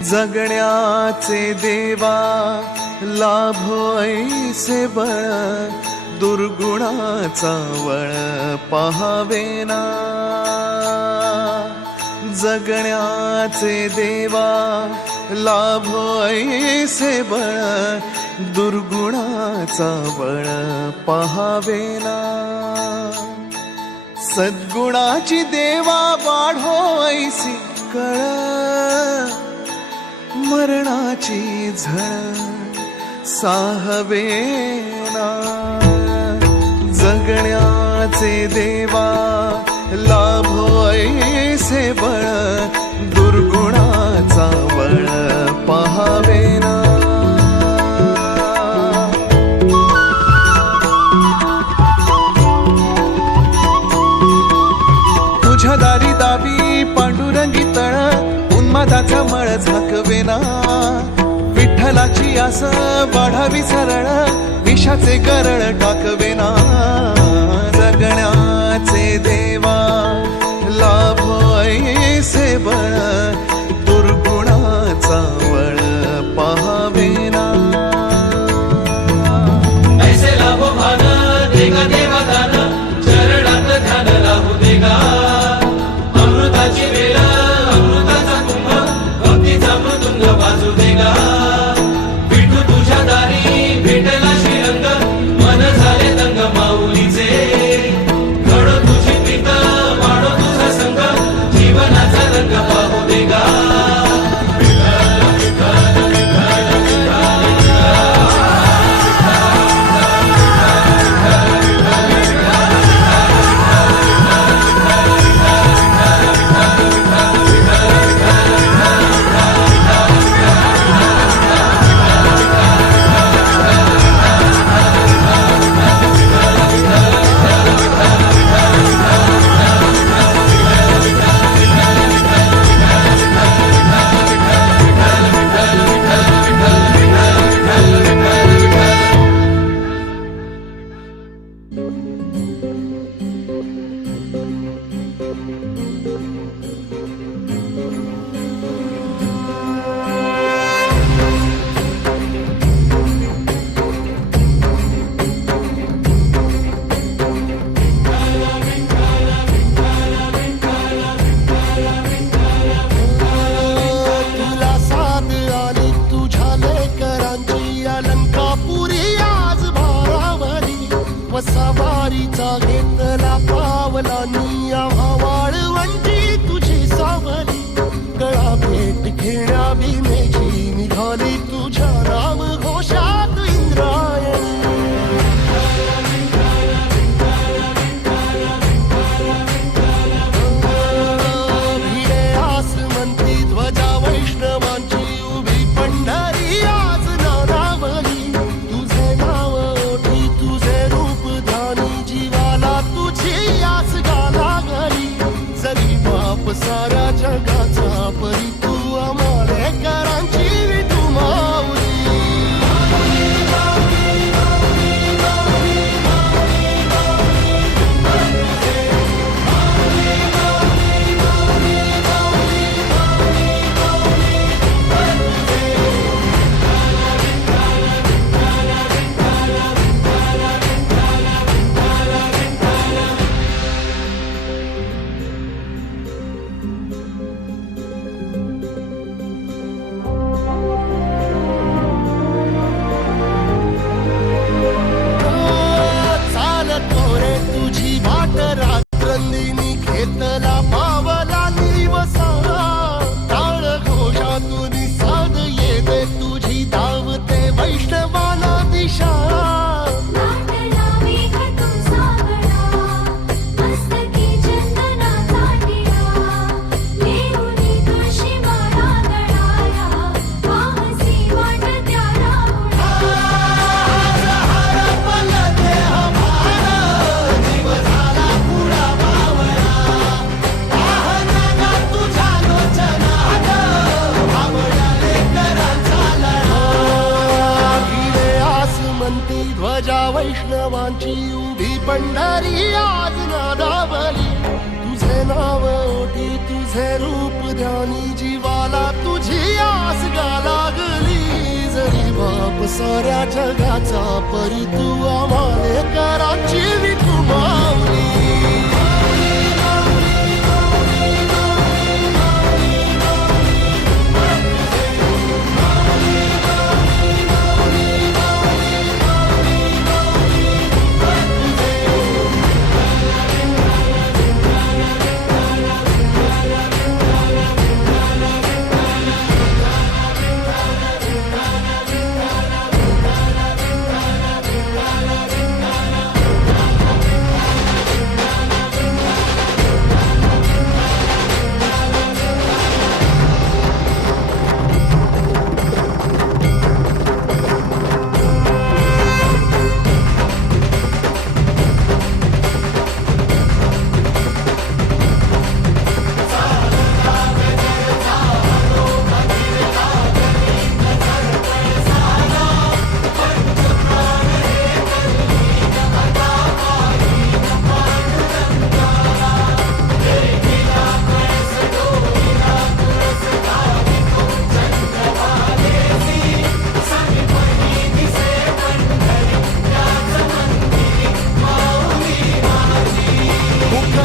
जगण्याचे देवा लाभो ऐसे बळ, दुर्गुणाचा वळ पहावेना। जगण्याचे देवा लाभो ऐसे बळ, दुर्गुणाचा बळ पहावेना। सद्गुणाची देवा वाढो ऐसी कळ, मरणाची झळ साहवेना। जगण्याचे देवा लाभो ऐसे बळ, दुर्गुणाचा बळ पहावेना। तुझ्या दारी दावी पांडुरंगी तळ, उन्मादाचा मळ झाकवेना। विठ्ठलाची आस वाढावी सरळ, विषाचे गरळ टाकवेना। जगण्याचे देवा लाभो ऐसे बळ, दुर्गुणाचा वळ पहावेना। ऐसे लाभो भान देगा देवा दान, चरणात ध्यान लाभू देगा। अमृताची वेळ अमृताचा कुंभ, भक्तीचा मृदुंग वाजू देगा। विठू तुझ्या दारी भेटला श्रीरंग, मन झाले दंग माऊलीचे। घडो तुझी प्रीत वाढो तुझा संग, जीवनाचा रंग पाहू देगा। सवारीचा घेतला पावला निया वाळवंटी तुझी सावली। गळा भेट घेण्या भीमेची निघाली तुझ्या राम घोषात इंद्रायणी। भिडे आसमंती ध्वजा वैष्णवांची उभी पंढरी आज नानावली। तुझे नाव ओठी तुझे रूप ध्यानी, जीवाला तुझी आस गाला गली। जरी बाप साऱ्या जगाचा परी, तू आमालेकरांची विठू माऊली। तुझी वाट रात्रंदिनी घेतला पावला निवसा। टाळ घोषातून साध येते तुझी धावते वैष्णवाला दिशा। ध्वजा वैष्णवांची उभी पंढरी आज नादावली। तुझे नाव ओठी तुझे रूप ध्यानी जीवाला तुझी आस गा लागली. जरी बाप साऱ्या जगाचा परी तू आम्हाले कराची विठू माऊली.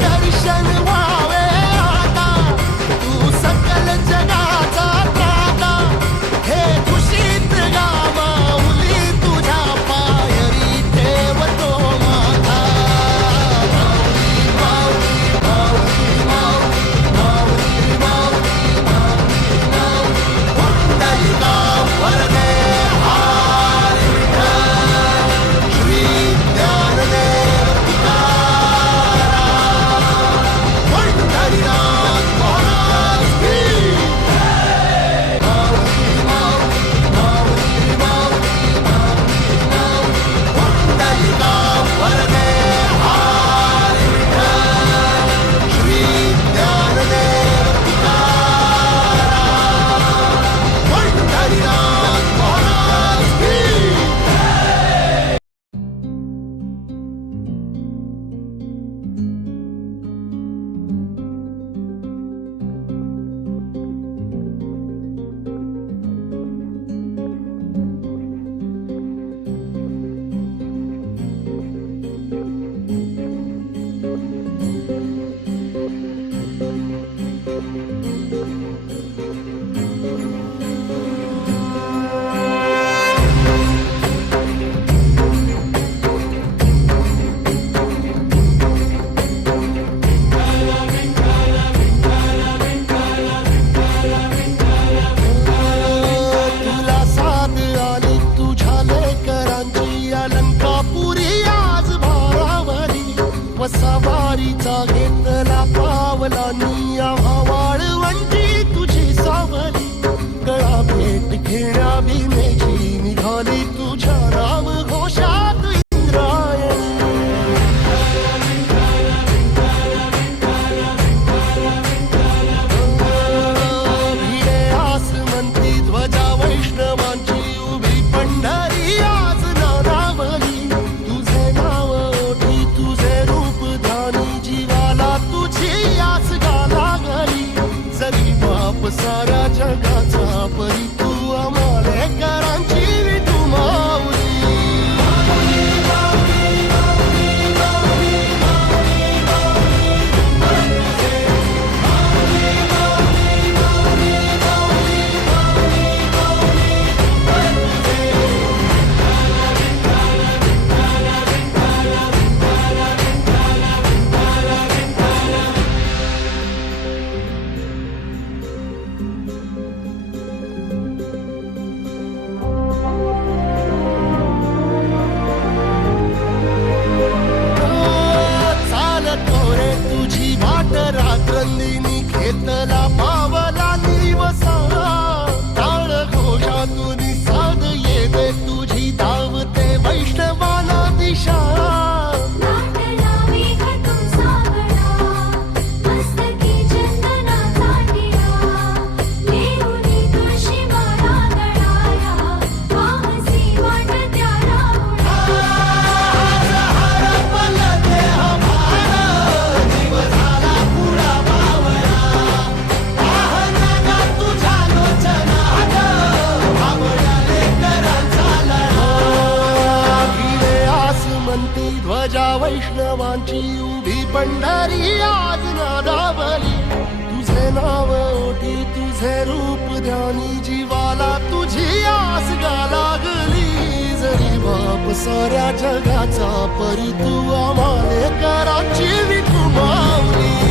दर्शन व्हावे आता तू सकल जगाचा त्राता. हे खुशीत गा माऊली तुझ्या पायरी ठेवतो माथा. माऊली माऊली माऊली माऊली माऊली माऊली माऊली पुंडलिका वरदे हरी विठ्ठल. श्री ज्ञानदेव हरिनाथ महाराज की. माऊली माऊली माऊली माऊली माऊली माऊली पुंडलिका वरदे हरी विठ्ठल. श्री ज्ञानदेव हरिनाथ महाराज की. तुला साथ आली तुझ्या लेकरांची अलंकापुरी आज भारावली. वसावारीचा घेतला पावला निया वाळवंटी तुझी सावली. गळा भेट घेण्या भीमेची निघाली तुझ्या राम घोषात इंद्रायणी. भिडे आसमंती ध्वजा वैष्णवांची उभी पंढरी आज नानावली. तुझे नाव ओठी तुझे रूप ध्यानी जीवाला तुझी आस गा लागली. जरी बाप साऱ्या जगाचा परी तू आम्हाले करांची विठू माऊली. वैष्णवांची उभी पंढरी आज नादावली तुझे नाव ओठी तुझे रूप ध्यानी जीवाला तुझी आस गा लागली जरी बाप साऱ्या जगाचा परी तू आम्हाले कराची विठू माऊली